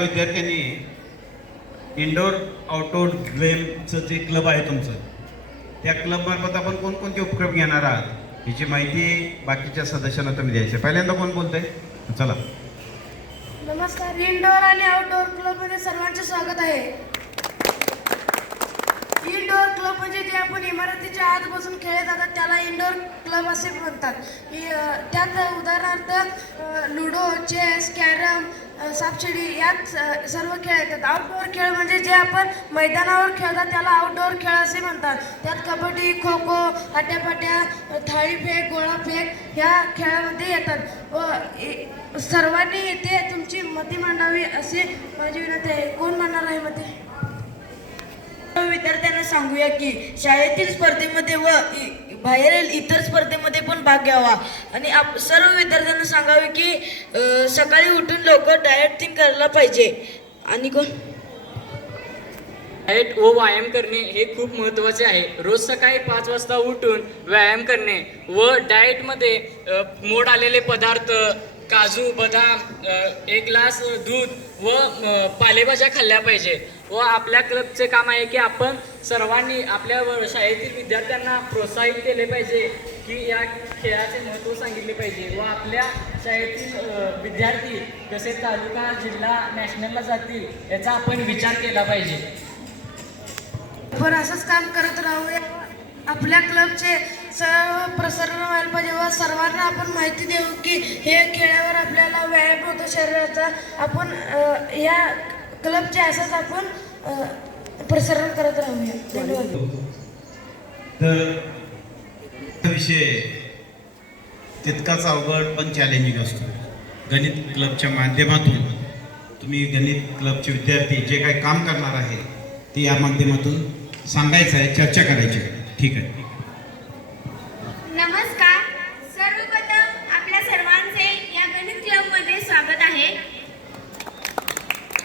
विद्यार्थ्यांनी indoor outdoor गेमचं जे club आहे तुमचं, त्या क्लबमार्फत आपण कोणकोणते उपक्रम घेणार आहात याची माहिती बाकीच्या सदस्यांना तुम्ही द्यायची. पहिल्यांदा कोण बोलतंय? चला. नमस्कार. इंडोर आणि आउटडोर क्लबमध्ये सर्वांचे स्वागत आहे. इंडोर क्लब म्हणजे जे आपण इमारतीच्या आत बसून खेळले जातात त्याला इंडोर क्लब असे म्हणतात. त्यात उदाहरणार्थ लुडो, चेस, कॅरम, सापशिडी यात सर्व खेळ येतात. आउटडोर खेळ म्हणजे जे आपण मैदानावर खेळतात त्याला आउटडोर खेळ असे म्हणतात. त्यात कबड्डी, खो खो, आट्यापाट्या, थाळीफेक, गोळाफेक ह्या खेळामध्ये येतात. व सर्वांनी इथे तुमची मते मांडावी अशी माझी विनंती आहे. कोण मांडणार आहे मते? विद्यार्थ्यांना सांगूया की शाळेतील स्पर्धेमध्ये व बाहेरील इतर स्पर्धेमध्ये पण भाग घ्यावा आणि सर्व विद्यार्थ्यांना सांगावे की सकाळी उठून लवकर डाएटिंग करायला पाहिजे. आणि कोण? डाएट व व्यायाम करणे हे खूप महत्त्वाचे आहे. रोज सकाळी 5 वाजता उठून व्यायाम करणे व डाएटमध्ये मोड आलेले पदार्थ, काजू, बदाम, 1 ग्लास दूध व पालेभाज्या खाल्ल्या पाहिजे. व आपल्या क्लबचे काम आहे की आपण सर्वांनी आपल्या शाळेतील विद्यार्थ्यांना प्रोत्साहित केले पाहिजे की या खेळाचे महत्त्व सांगितले पाहिजे व आपल्या शाळेतील विद्यार्थी कसे तालुका, जिल्हा, नॅशनलला जातील याचा आपण विचार केला पाहिजे. आपण असंच काम करत राहूया. आपल्या क्लबचे सर्व प्रसारण व्हायला पाहिजे व सर्वांना आपण माहिती देऊ की हे खेळावर आपल्याला व्यायाम होतो शरीराचा. आपण या क्लबचे असंच आपण प्रसारण करत राहूया. धन्यवाद. तर विषय तितकाच अवघड पण चॅलेंजिंग असतो. गणित क्लबच्या माध्यमातून तुम्ही गणित क्लबचे विद्यार्थी जे काही काम करणार आहेत ते या माध्यमातून सांगायचं आहे, चर्चा करायची आहे. ठीक आहे. नमस्कार. सर्वप्रथम आपल्या सर्वांचे या गणित क्लबमध्ये स्वागत आहे.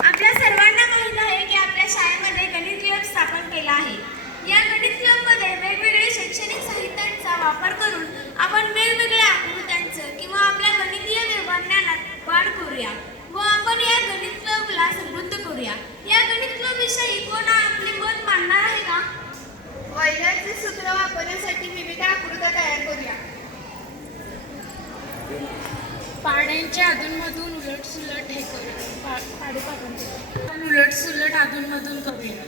आपल्या सर्वांना माहीत आहे की आपल्या शाळेमध्ये गणित क्लब स्थापन केला आहे. या गणित क्लबमध्ये वेगवेगळे शैक्षणिक साहित्यांचा वापर करून आपण वेगवेगळ्या आकृत्यांचं किंवा आपल्या गणितीय विज्ञानात वाढ करूया व आपण या गणित क्लबला समृद्ध करूया. या गणित क्लब विषयी कोण आपले मत मांडणार आहे का? वैराचे सूत्र वापरण्यासाठी विविध आकृत्या तयार करूया. पाड्यांच्या अधूनमधून उलटसुलट हे करूया. आपण उलटसुलट अधूनमधून करूया.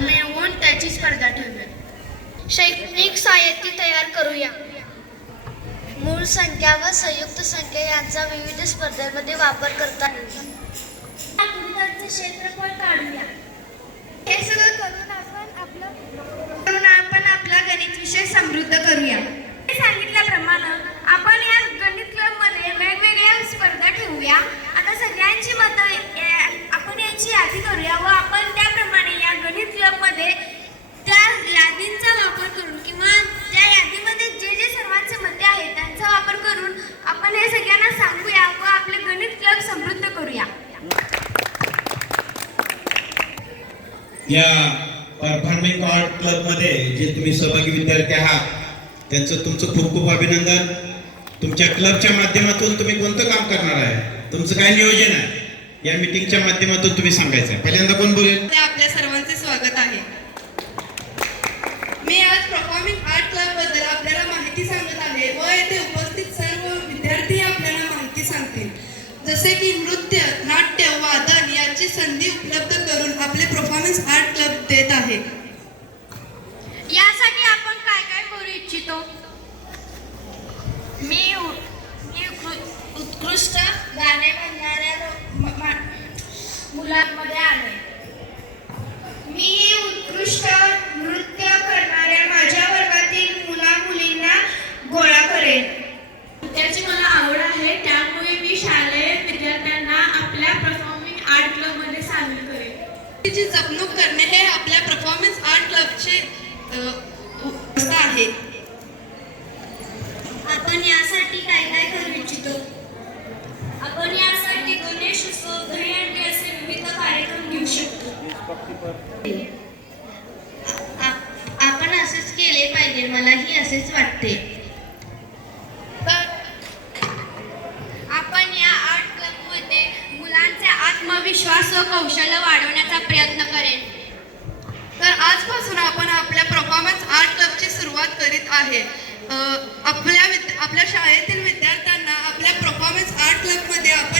मिळवून त्याची स्पर्धा ठेवूया. शैक्षणिक साहित्य तयार करूया. मूळ संख्या व संयुक्त संख्या यांचा विविध स्पर्धांमध्ये वापर करता येईल. आकृत्यांचे क्षेत्रफळ काढूया. हे सगळं करून आपण आपला गणित विषय समृद्ध करूया. सांगितल्याप्रमाणे आपण या गणित क्लबमध्ये वेगवेगळ्या स्पर्धा ठेवूया. आता सगळ्यांची मतं आपण यांची यादी करूया व आपण त्याप्रमाणे या गणित क्लबमध्ये त्या यादींचा वापर करून किंवा त्या यादीमध्ये जे जे सर्वांचे मते आहेत त्यांचा वापर करून आपण हे सगळ्यांना सांगूया व आपले गणित क्लब समृद्ध करूया. या परफॉर्मिंग आर्ट क्लबमध्ये जे तुम्ही सहभागी विद्यार्थी आहात त्यांचं तुमचं खूप खूप अभिनंदन. तुमच्या क्लबच्या माध्यमातून तुम्ही कोणतं काम करणार आहे, तुमचं काय नियोजन आहे या मीटिंगच्या माध्यमातून तुम्ही सांगायचं आहे. पहिल्यांदा कोण बोलेल? आपल्या सर्वांचे स्वागत आहे. मी आज परफॉर्मिंग आर्ट क्लब बद्दल आपल्याला माहिती सांगत आहे व येथे उपस्थित सर्व विद्यार्थी आपल्याला माहिती सांगतील. जसे की नृत्य, नाट्य, वादन याची संधी उपलब्ध करून आपले परफॉर्मन्स आर्ट क्लब देत आहे. यासाठी आपण काय काय करू इच्छितो? मी उत्कृष्ट गाणे म्हणणाऱ्या मुलांमध्ये आले. मी उत्कृष्ट नृत्य करणाऱ्या माझ्या वर्गातील मुला मुलींना गोळा करेन. त्याची मला आवड आहे त्यामुळे मी शालेय विद्यार्थ्यांना आपल्या परफॉर्मिंग आर्ट क्लबमध्ये सामील करेन. तिची जपणूक करणे हे आपल्या परफॉर्मन्स आर्ट क्लबचे आहे. आपण यासाठी काय काय करू इच्छितो? आपण यासाठी गणेशोत्सव, दहीहंडी असे विविध कार्यक्रम घेऊ शकतो. आपण असेच केले पाहिजे, मलाही असेच वाटते. आपण या आर्ट क्लबमध्ये मुलांचे आत्मविश्वास आत्मविश्वास व कौशल्य वाढवण्याचा प्रयत्न करेन. तर आजपासून आपण आपल्या परफॉर्मन्स आर्ट क्लबची सुरुवात करीत आहे. आपल्या शाळेतील विद्यार्थ्यांना आपल्या परफॉर्मन्स आर्ट क्लबमध्ये आपण